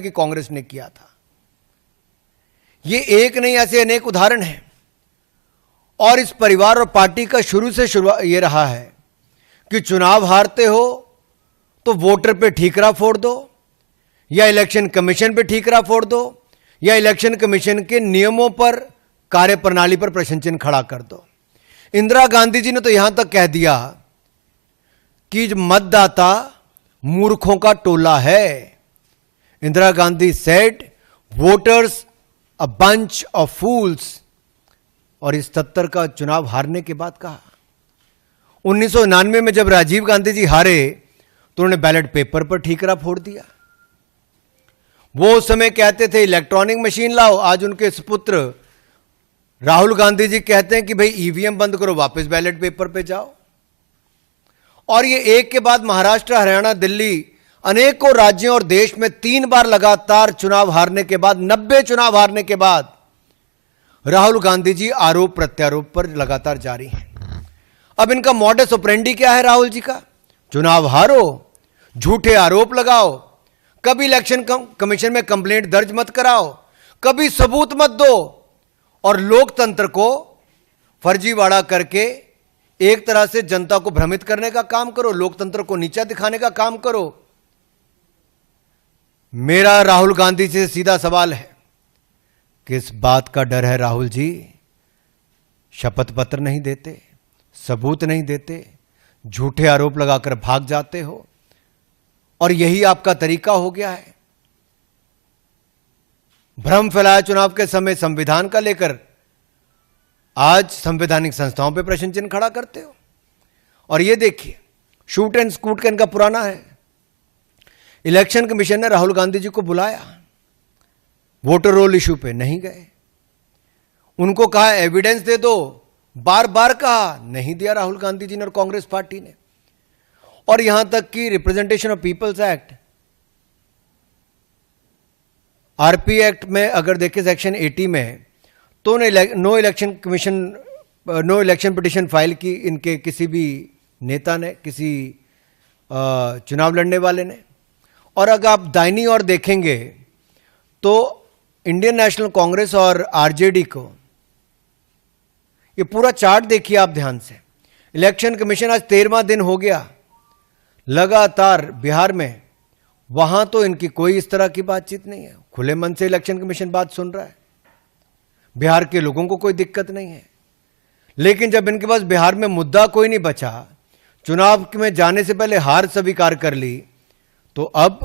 कि कांग्रेस ने किया था। ये एक नहीं, ऐसे अनेक उदाहरण हैं। और इस परिवार और पार्टी का शुरू से शुरुआत ये रहा है कि चुनाव हारते हो तो वोटर पे ठीकरा फोड़ दो, या इलेक्शन कमीशन पे ठीकरा फोड़ दो, या इलेक्शन कमीशन के नियमों पर, कार्यप्रणाली पर प्रश्न चिन्ह खड़ा कर दो। इंदिरा गांधी जी ने तो यहां तक कह दिया कि मतदाता मूर्खों का टोला है। Indira Gandhi said voters a bunch of fools. और इस 77 का चुनाव हारने के बाद कहा। 1999 में जब राजीव गांधी जी हारे तो उन्होंने बैलेट पेपर पर ठीकरा फोड़ दिया। वो उस समय कहते थे इलेक्ट्रॉनिक मशीन लाओ, आज उनके सुपुत्र राहुल गांधी जी कहते हैं कि भाई ईवीएम बंद करो, वापस बैलेट पेपर पे जाओ। और ये एक के बाद महाराष्ट्र, हरियाणा, दिल्ली, अनेकों राज्यों और देश में 3 बार लगातार चुनाव हारने के बाद, 90 चुनाव हारने के बाद राहुल गांधी जी आरोप प्रत्यारोप पर लगातार जारी हैं। अब इनका मॉडस ऑपरेंडी क्या है राहुल जी का? चुनाव हारो, झूठे आरोप लगाओ, कभी इलेक्शन कमीशन में कंप्लेंट दर्ज मत कराओ, कभी सबूत मत दो, और लोकतंत्र को फर्जीवाड़ा करके एक तरह से जनता को भ्रमित करने का काम करो, लोकतंत्र को नीचा दिखाने का काम करो। मेरा राहुल गांधी से सीधा सवाल है, किस बात का डर है राहुल जी? शपथ पत्र नहीं देते, सबूत नहीं देते, झूठे आरोप लगाकर भाग जाते हो, और यही आपका तरीका हो गया है। भ्रम फैलाया चुनाव के समय संविधान का लेकर, आज संवैधानिक संस्थाओं पे प्रश्न चिन्ह खड़ा करते हो। और ये देखिए, शूट एंड स्कूट का इनका पुराना है। इलेक्शन कमीशन ने राहुल गांधी जी को बुलाया, वोटर रोल इशू पे नहीं गए। उनको कहा एविडेंस दे दो, बार बार कहा, नहीं दिया राहुल गांधी जी ने और कांग्रेस पार्टी ने। और यहां तक कि representation of peoples act, RP act में अगर देखें सेक्शन 80 में, तो no election commission, no election petition file की इनके किसी भी नेता ने, किसी चुनाव लड़ने वाले ने। और अगर आप दाहिनी ओर देखेंगे तो इंडियन नेशनल कांग्रेस और आरजेडी को, ये पूरा चार्ट देखिए आप ध्यान से। इलेक्शन कमीशन आज 13वां दिन हो गया लगातार बिहार में, वहां तो इनकी कोई इस तरह की बातचीत नहीं है, खुले मन से इलेक्शन कमीशन बात सुन रहा है, बिहार के लोगों को कोई दिक्कत नहीं है। लेकिन जब इनके पास बिहार में मुद्दा कोई नहीं बचा, चुनाव में जाने से पहले हार स्वीकार कर ली, तो अब